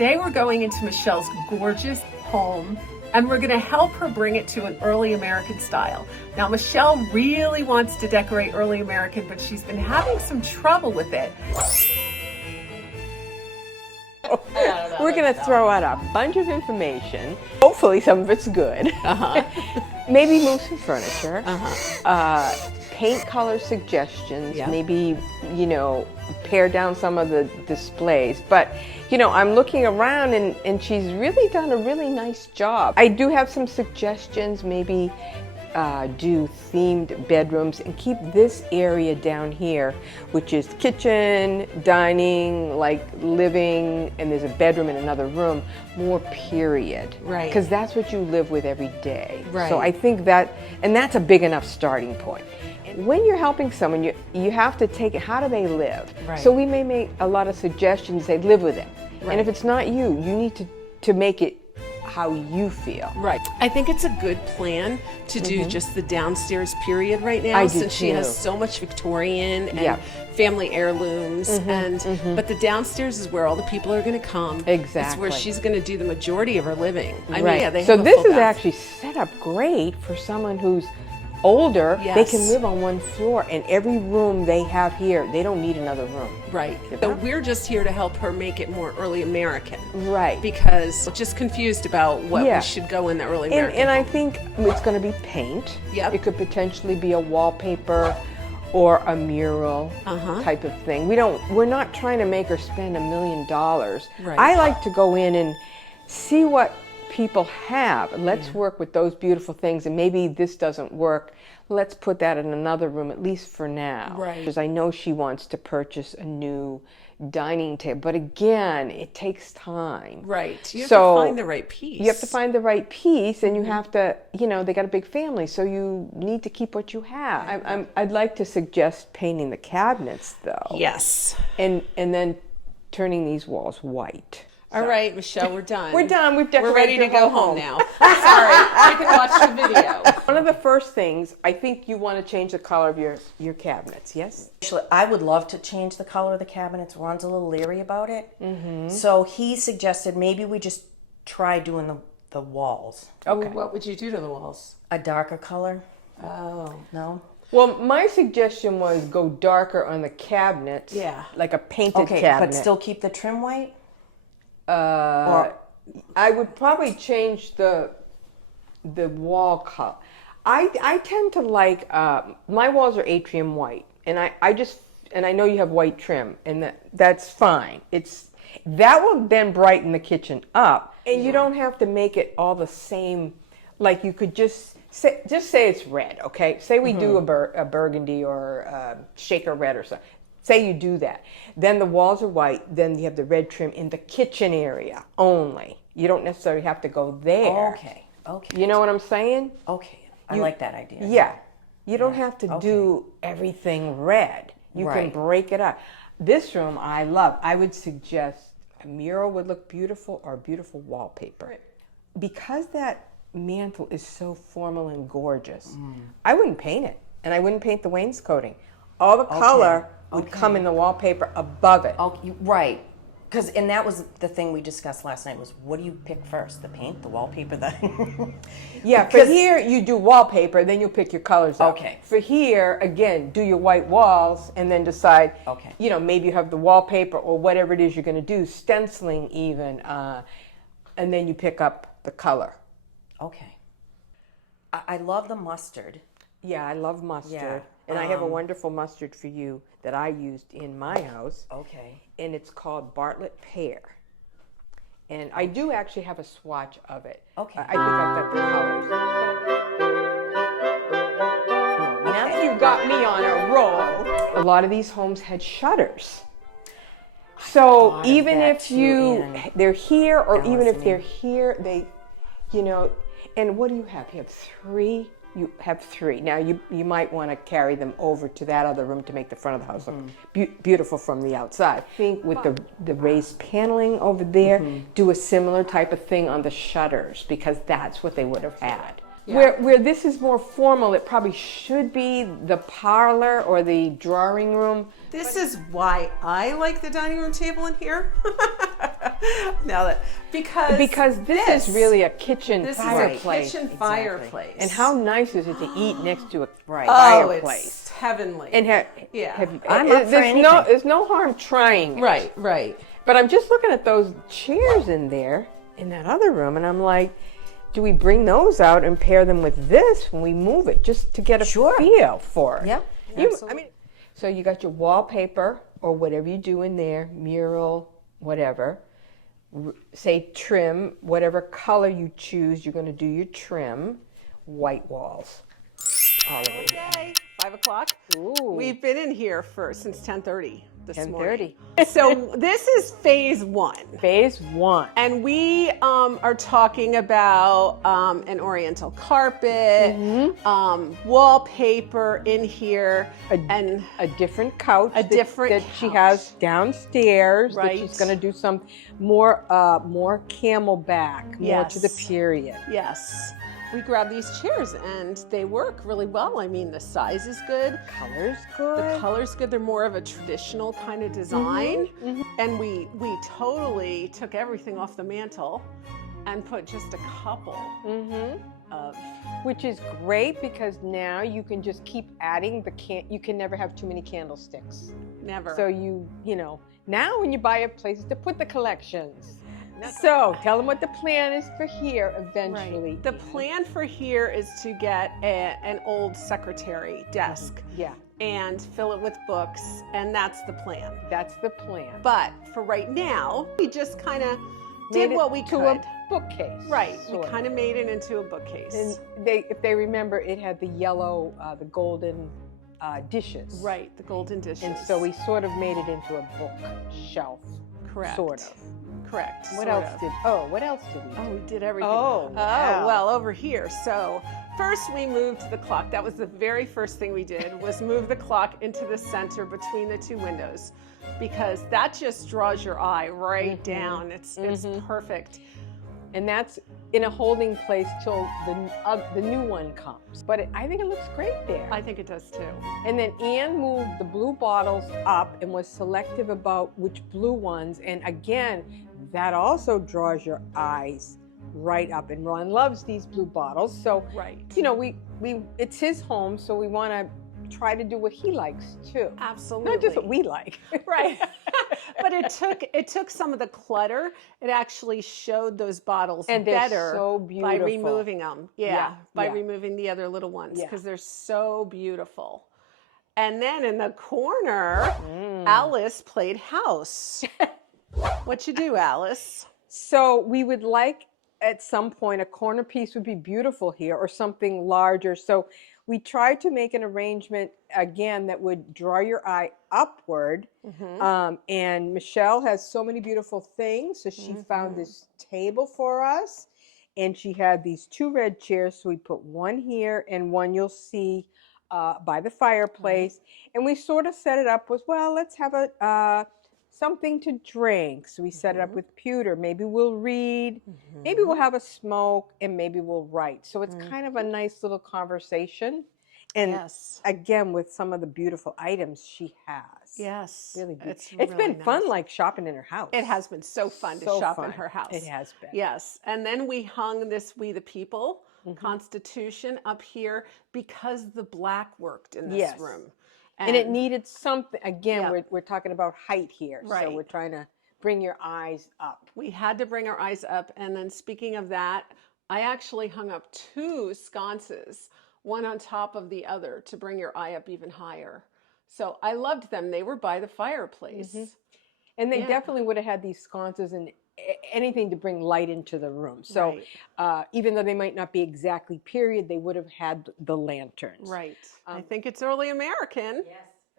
Today we're going into Michelle's gorgeous home and we're going to help her bring it to an early American style. Now Michelle really wants to decorate early American, but she's been having some trouble with it. We're going to throw out a bunch of information. Hopefully some of it's good. Maybe move some furniture. Paint color suggestions. Yeah. Maybe, you know, pare down some of the displays. But, you know, I'm looking around and she's really done a really nice job. I do have some suggestions. Maybe do themed bedrooms and keep this area down here, which is kitchen, dining, like living, and there's a bedroom in another room, more period. Right. Because that's what you live with every day. Right. So I think that, and that's a big enough starting point. When you're helping someone, you have to take it, how do they live? Right. So we may make a lot of suggestions, say live with them. Right. And if it's not you, you need to make it how you feel. Right. I think it's a good plan to do just the downstairs period right now, I do since she has too. so much Victorian and Yeah. family heirlooms. But the downstairs is where all the people are going to come. It's Exactly. where she's going to do the majority of her living. I mean, Right. yeah, they so have a this full is bath. actually set up great for someone who's older. They Yes. can live on one floor, and every room they have here, they don't need another room. Right. So we're just here to help her make it more early American. Right. Because we're just confused about what Yeah. we should go in the early And, American. and I think it's going to be paint. Yep. It could potentially be a wallpaper or a mural type of thing. We're not trying to make her spend $1 million. Right. I like to go in and see what people have. Let's work with those beautiful things, and maybe this doesn't work. Let's put that in another room, at least for now. Right. Because I know she wants to purchase a new dining table, but again, it takes time. Right. You have So to find the right piece. You have to find the right piece, and you have to, you know, they got a big family, so you need to keep what you have. I'd like to suggest painting the cabinets, though. Yes. And then turning these walls white. All right, Michelle, we're done. We're done. We've decorated We're ready to the go whole home now. Sorry, you can watch the video. One of the first things, I think you want to change the color of your cabinets, yes? Actually, I would love to change the color of the cabinets. Ron's a little leery about it. So he suggested maybe we just try doing the walls. Okay. What would you do to the walls? A darker color? Oh. No? Well, my suggestion was go darker on the cabinets. Yeah. Like a painted Okay, cabinet. but still keep the trim white? I would probably change the wall color. I tend to like my walls are atrium white, and I know you have white trim, and that's fine. That will then brighten the kitchen up, and you don't have to make it all the same. Like you could just say it's red, okay? Say we do a burgundy or a shaker red or something. Say you do that. Then the walls are white, then you have the red trim in the kitchen area only. You don't necessarily have to go there. Okay. You know what I'm saying? Okay. I like that idea. Yeah. You don't have to do everything red. You can Right. break it up. This room I love. I would suggest a mural would look beautiful, or beautiful wallpaper. Because that mantle is so formal and gorgeous, I wouldn't paint it. And I wouldn't paint the wainscoting. All the color would come in the wallpaper above it. Right. And that was the thing we discussed last night was, what do you pick first? The paint, the wallpaper, Yeah, for here you do wallpaper, then you pick your colors up. Okay. For here, again, do your white walls and then decide, Okay. you know, maybe you have the wallpaper or whatever it is you're going to do, stenciling even, and then you pick up the color. Okay. I love the mustard. Yeah, I love mustard. Yeah, And I have a wonderful mustard for you that I used in my house. Okay. And it's called Bartlett Pear. And I do actually have a swatch of it. Okay. I think I've got the colors. Now you've got me on a roll. A lot of these homes had shutters. So thought of even that if too, they're here, or even if listening. they're here, they, you know, and what do you have? You have three? You have three. Now you might want to carry them over to that other room to make the front of the house look beautiful from the outside. I think with the raised paneling over there, do a similar type of thing on the shutters, because that's what they would have had. Yeah. Where this is more formal, it probably should be the parlor or the drawing room. This is why I like the dining room table in here. Now that Because this is really a kitchen this fireplace. is a kitchen fireplace. And how nice is it to eat next to a Right. fireplace? It's heavenly. And Yeah. I'm up for anything. there's no harm trying it. Right. But I'm just looking at those chairs in there, in that other room, and I'm like, do we bring those out and pair them with this when we move it, just to get a feel for it? Yep. So you got your wallpaper or whatever you do in there, mural, whatever. Say trim, whatever color you choose, you're going to do your trim. White walls. All the way down. Okay, 5 o'clock. Ooh. We've been in here since 10:30 this 10:30. morning. So this is phase 1. Phase 1. And we are talking about an oriental carpet, wallpaper in here, and a different couch that she couch. has downstairs. That Right. she's going to do some more camelback, more to the Yes. period. yes, we grabbed these chairs and they work really well. I mean, the size is good. Color's The good. color's good. They're more of a traditional kind of design. And we totally took everything off the mantle and put just a couple of. Which is great because now you can just keep adding you can never have too many candlesticks. Never. So now when you buy a place to put the collections. So tell them what the plan is for here eventually. The plan for here is to get an old secretary desk. Yeah, And fill it with books, and that's the plan. that's the plan. But for right now, we just kind of Made did it what we to could. a bookcase. Right, we sort of. kind of made it into a bookcase. And if they remember, it had the yellow, the golden dishes. Right, the golden dishes. And so we sort of made it into a bookshelf. Correct. Sort of. Correct. What sort else of. what else did we do? Oh, we did everything. Oh, wow. well, over here. So first we moved the clock. That was the very first thing we did, was move the clock into the center between the two windows, because that just draws your eye right down. It's perfect. And that's in a holding place till the new one comes. But I think it looks great there. I think it does too. And then Anne moved the blue bottles up and was selective about which blue ones. And again, that also draws your eyes right up. And Ron loves these blue bottles. So, Right. you know, it's his home, so we want to try to do what he likes too. Absolutely. Not just what we like. Right. But it took some of the clutter. It actually showed those bottles And they're better so by beautiful. removing them. By yeah. removing the other little ones, Yeah. because they're so beautiful. And then in the corner, Alice played house. What you do, Alice? So we would like at some point a corner piece would be beautiful here, or something larger. So we tried to make an arrangement again that would draw your eye upward. And Michelle has so many beautiful things. So she found this table for us, and she had these 2 red chairs. So we put one here and one you'll see by the fireplace. And we sort of set it up with, well, let's have something to drink. So we set it up with pewter. Maybe we'll read, maybe we'll have a smoke, and maybe we'll write. So it's kind of a nice little conversation. And Yes. again, with some of the beautiful items she has. Yes. Really beautiful. It's It's really been fun, nice. like shopping in her house. It has been so fun to shop in her house. It has been. Yes. And then we hung this We the People Constitution up here because the black worked in this Yes. room. And it needed something. Again, Yeah. we're talking about height here. So Right. we're trying to bring your eyes up. We had to bring our eyes up. And then speaking of that, I actually hung up 2 sconces, one on top of the other, to bring your eye up even higher. So I loved them. They were by the fireplace. And they Yeah. definitely would have had these sconces and anything to bring light into the room. So even though they might not be exactly period, they would have had the lanterns. Right. I think it's early American.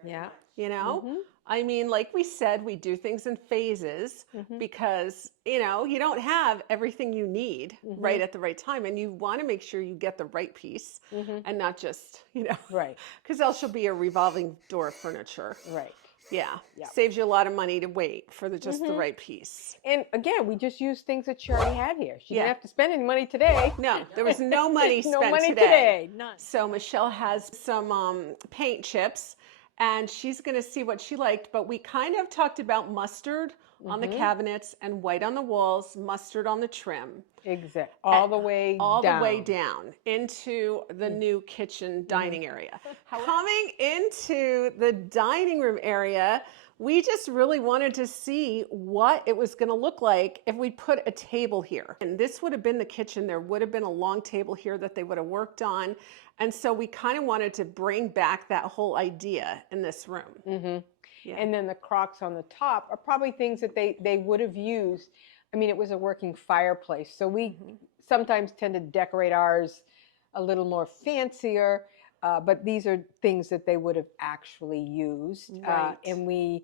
Yeah. You know, I mean, like we said, we do things in phases because, you know, you don't have everything you need right at the right time. And you want to make sure you get the right piece and not just, you know, Right. because else she'll be a revolving door of furniture. Right. Yeah. Yeah. Saves you a lot of money to wait for just the right piece. And again, we just used things that she already had here. She Yeah. didn't have to spend any money today. No, there was no money spent No money today. today. None. So Michelle has some paint chips, and she's going to see what she liked. But we kind of talked about mustard on the cabinets and white on the walls, mustard on the trim. Exactly. All the way down into the new kitchen dining area. Coming into the dining room area, we just really wanted to see what it was going to look like if we put a table here. And this would have been the kitchen. There would have been a long table here that they would have worked on. And so we kind of wanted to bring back that whole idea in this room. Yeah. And then the crocks on the top are probably things that they would have used. I mean, it was a working fireplace. So we sometimes tend to decorate ours a little more fancier, but these are things that they would have actually used. Right. And we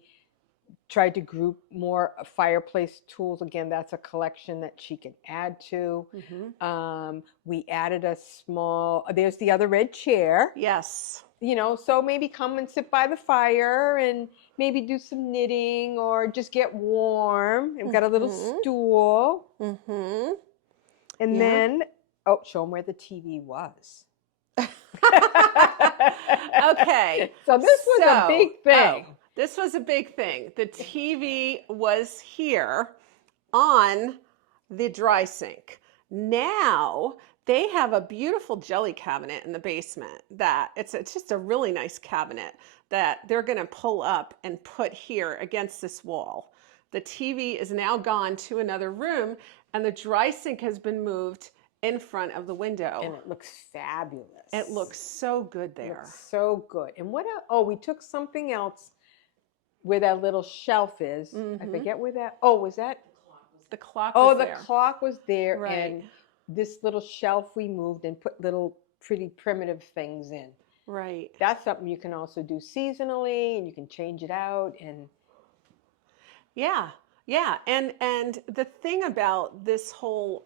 tried to group more fireplace tools. Again, that's a collection that she can add to. We added a small, there's the other red chair. Yes. You know, so maybe come and sit by the fire and maybe do some knitting or just get warm. We've got a little stool. And then, show them where the TV was. Okay. So this was a big thing. This was a big thing. The TV was here on the dry sink. Now they have a beautiful jelly cabinet in the basement that it's just a really nice cabinet that they're going to pull up and put here against this wall. The TV is now gone to another room and the dry sink has been moved in front of the window. And it looks fabulous. It looks so good there. So good. And what else? Oh, we took something else where that little shelf is. I forget where that, was that? The clock was there. The clock was there. Right. And this little shelf we moved and put little pretty primitive things in. Right. That's something you can also do seasonally and you can change it out. And yeah. And the thing about this whole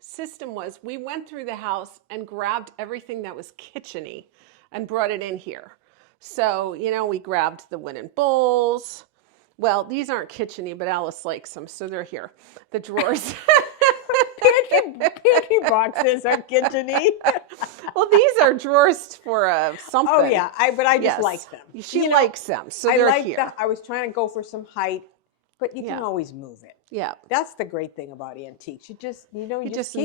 system was we went through the house and grabbed everything that was kitchen-y and brought it in here. So, you know, we grabbed the wooden bowls. Well, these aren't kitchen-y, but Alice likes them, so they're here. The drawers. Pinky boxes are kitchen-y. Well, these are drawers for something. Oh, yeah, but I just like them. She likes them, so they're here. I was trying to go for some height, but you can always move it. Yeah. That's the great thing about antiques. You just keep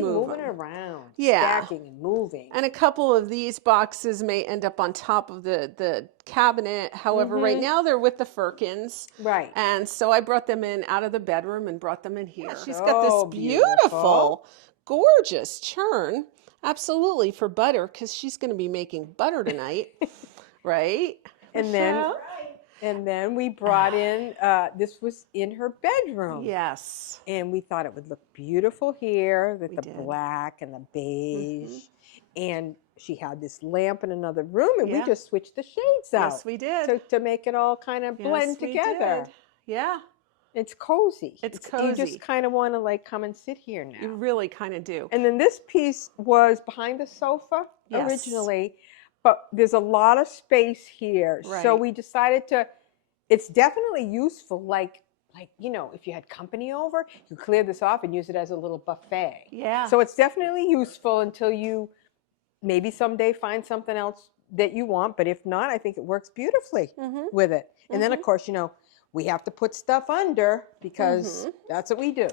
move moving them. around, Yeah. stacking and moving. And a couple of these boxes may end up on top of the cabinet. However, right now they're with the Firkins. Right. And so I brought them in out of the bedroom and brought them in here. She's got So this beautiful, gorgeous churn. Absolutely, for butter, because she's going to be making butter tonight. Right? And then we brought in, this was in her bedroom. Yes. And we thought it would look beautiful here with the black and the beige. And she had this lamp in another room and we just switched the shades out. Yes, we did. To make it all kind of blend together. Yeah. It's cozy. It's cozy. You just kind of want to like come and sit here now. You really kind of do. And then this piece was behind the sofa originally, but there's a lot of space here. Right. So we decided it's definitely useful. Like, you know, if you had company over, you clear this off and use it as a little buffet. Yeah. So it's definitely useful until you maybe someday find something else that you want. But if not, I think it works beautifully with it. And then, of course, you know, we have to put stuff under because that's what we do.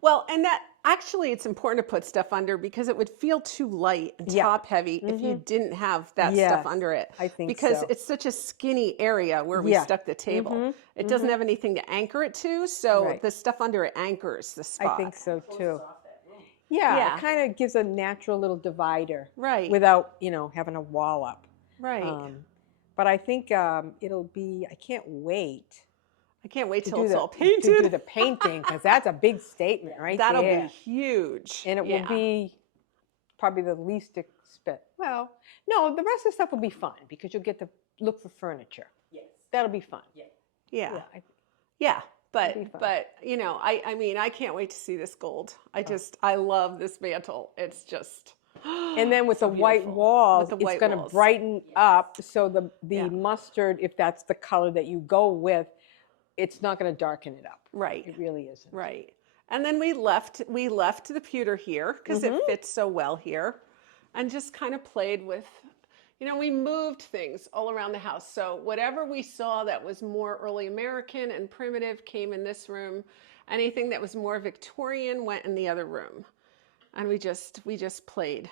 Well, and that actually it's important to put stuff under because it would feel too light and top heavy if you didn't have that stuff under it. I think because so. it's such a skinny area where we stuck the table. It doesn't have anything to anchor it to, so the stuff under it anchors the spot. I think so too. Yeah, it kind of gives a natural little divider. Right. Without, you know, having a wall up. Right. But I think it'll be, I can't wait. I can't wait till it's all painted. To do the painting, because that's a big statement right That'll there. be huge. And it will be probably the least expensive. Well, no, the rest of the stuff will be fun because you'll get to look for furniture. Yes. That'll be fun. Yeah. But you know, I mean, I can't wait to see this gold. I love this mantle. It's just and then with the white walls, it's going to brighten up. So the mustard, if that's the color that you go with, it's not going to darken it up. Right. It really isn't. Right. And then we left the pewter here because it fits so well here, and just kind of played with, You know, we moved things all around the house. So whatever we saw that was more early American and primitive came in this room. Anything that was more Victorian went in the other room. And we just played.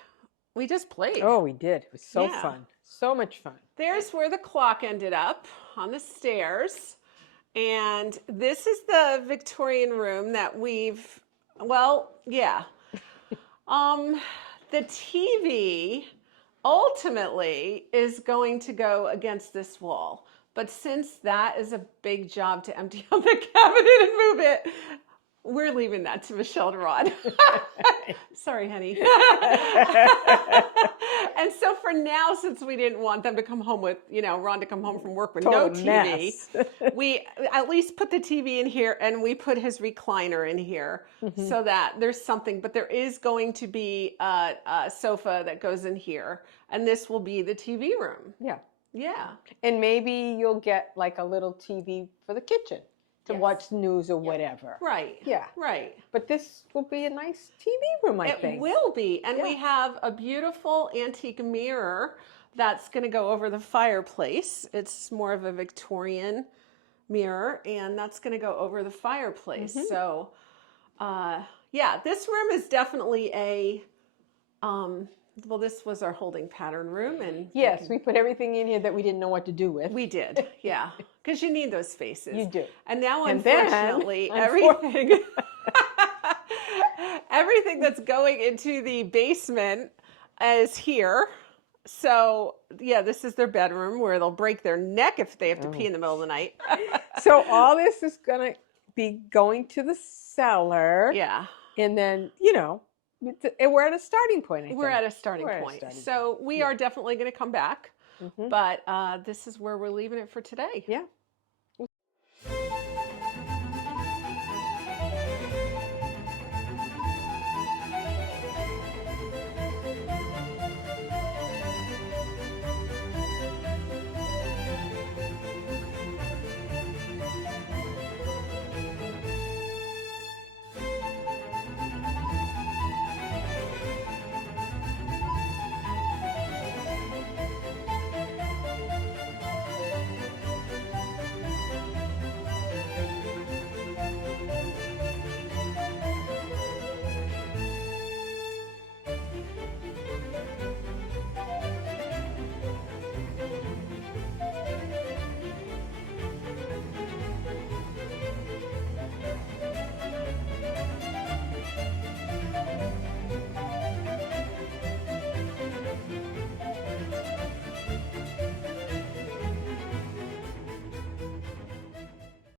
We just played. Oh, we did. It was so Yeah. fun. So much fun. There's where the clock ended up, on the stairs. And this is the Victorian room that we've, well, yeah. The TV ultimately is going to go against this wall. But since that is a big job to empty out the cabinet and move it, we're leaving that to Michelle to Ron. Sorry, honey. And so for now, since we didn't want them to come home with, Ron to come home from work with no Total TV, mess. we at least put the TV in here and we put his recliner in here so that there's something. But there is going to be a sofa that goes in here, and this will be the TV room. Yeah. Yeah. And maybe you'll get like a little TV for the kitchen to watch news or whatever. Right. Yeah. Right. But this will be a nice TV room, I think. It will be. And we Yeah. have a beautiful antique mirror that's going to go over the fireplace. It's more of a Victorian mirror, and that's going to go over the fireplace. So, yeah, this room is definitely a, well, this was our holding pattern room. And Yes, we put everything in here that we didn't know what to do with. we did. Yeah. Because you need those spaces. You do. And now, And then, unfortunately, everything everything that's going into the basement is here. So, yeah, this is their bedroom where they'll break their neck if they have to pee in the middle of the night. So all this is going to be going to the cellar. Yeah. And then, we're at a starting point, I think. We're at a starting We're at a point. starting So we are definitely going to come back. But this is where we're leaving it for today. Yeah.